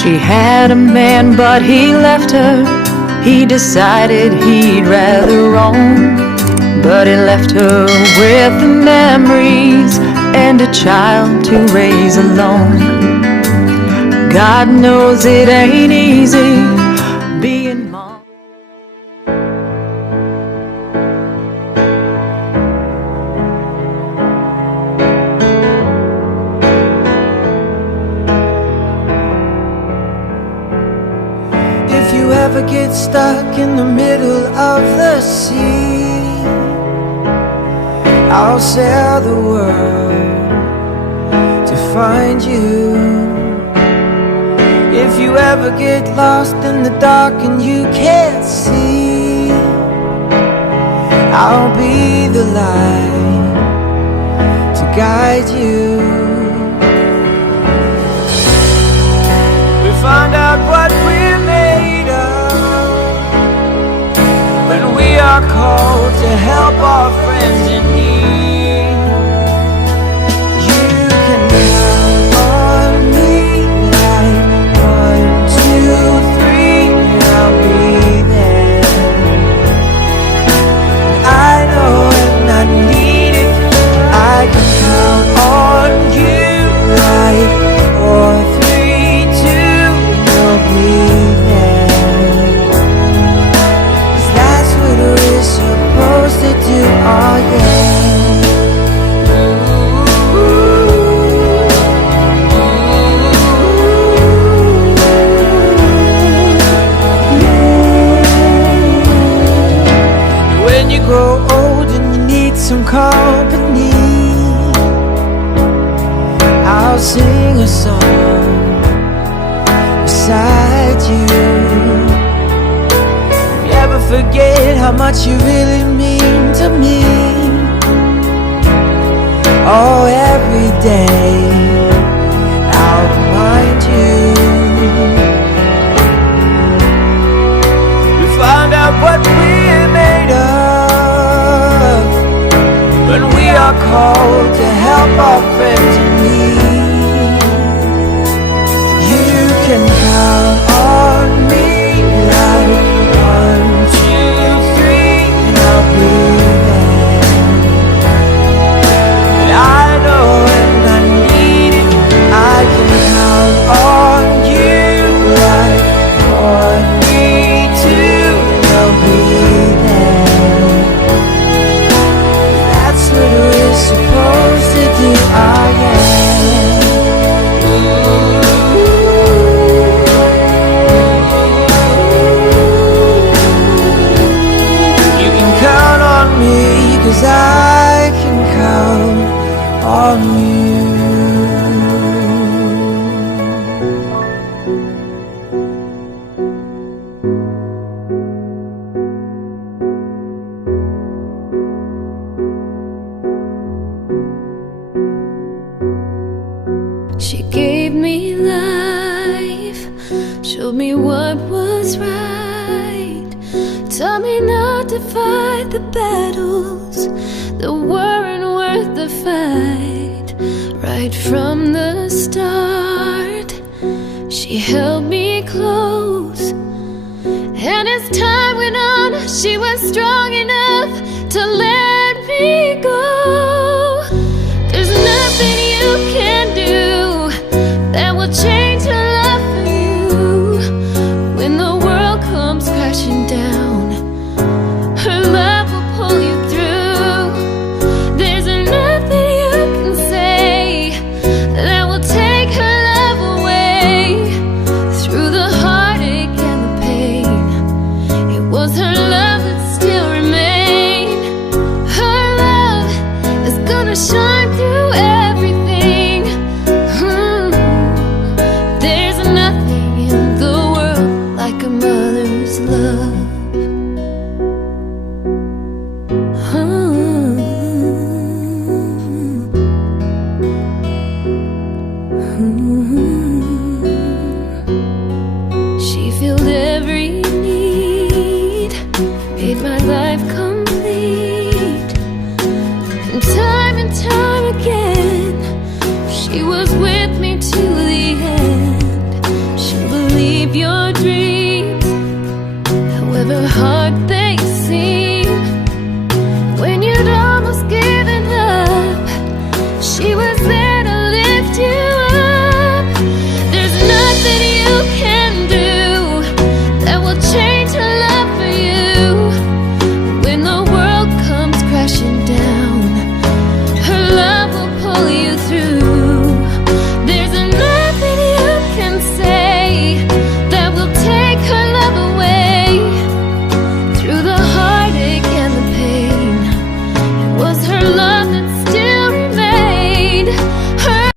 She had a man, but he left her. He decided he'd rather roam, but he left her with the memories and a child to raise alone. God knows it ain't easy being mom. If you ever get stuck in the middle of the sea, I'll sail the world to find you. If you ever get lost in the dark and you can't see, I'll be the light to guide you. We find out what we're made of when we are called to help our friends in need. You can count on me like 1, 2, 3, and I'll be there. I know when I need it, I can count on you like 4, 3, 2, and I'll be there. 'Cause that's what we're supposed to do, oh yeah. When you grow old and you need some company, I'll sing a song beside you. If you ever forget how much you really mean to me, oh, every day I'll remind you. We find out what we're made of when we are called to help our friends in need. You can count on me like 1, 2, 3, and I'll be there. And I know when I need it, I can count on you like 4, 3, 2, and I'll be there. That's what we're supposed to do, oh yeah. You can count on me, 'cause I can count on you. She gave me life, showed me what was right, taught me not to fight the battles that weren't worth the fight. Right from the start, she held me close, and as time went on, she was strong enough to let me go. There's nothing you can do that will change her love for you. When the world comes crashing down, her love will pull you through. There's nothing you can say that will take her love away. Through the heartache and the pain, it was her love that still remained. Her love is gonna shine through everything. There's nothing in the world like a mother's love. She filled every need, made my life complete. And time again, she was with me to the end. She hard they seem. When you'd almost given up, she was there to lift you up. There's nothing you can do that will change her love for you. When the world comes crashing down, her love will pull you through. There's nothing you can say that will take her love away. Through the heartache and the pain, it was her love that still remained. Her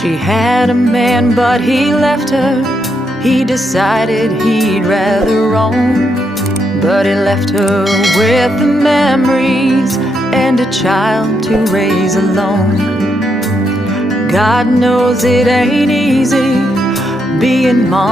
She had a man, but he left her. He decided he'd rather roam, but he left her with the memories and a child to raise alone. God knows it ain't easy being mom.